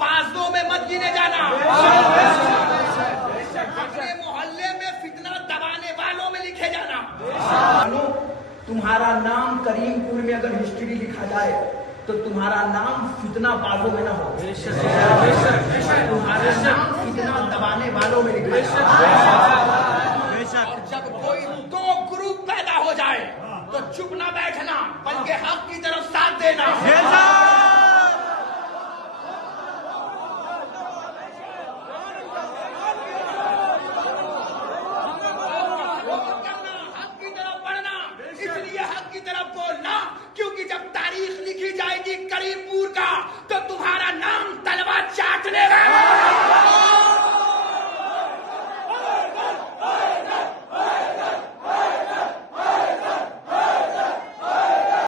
बाजों में मत गिने जाना, अपने मोहल्ले में फितना दबाने वालों में लिखे जाना। तुम्हारा नाम करीमपुर में अगर हिस्ट्री लिखा जाए तो तुम्हारा नाम फितना बाजों में ना हो, तुम्हारा नाम फितना दबाने वालों में लिखा जाए। और जब कोई दो ग्रुप पैदा हो जाए तो चुप ना बैठना, बल्कि हक की तरफ साथ देना।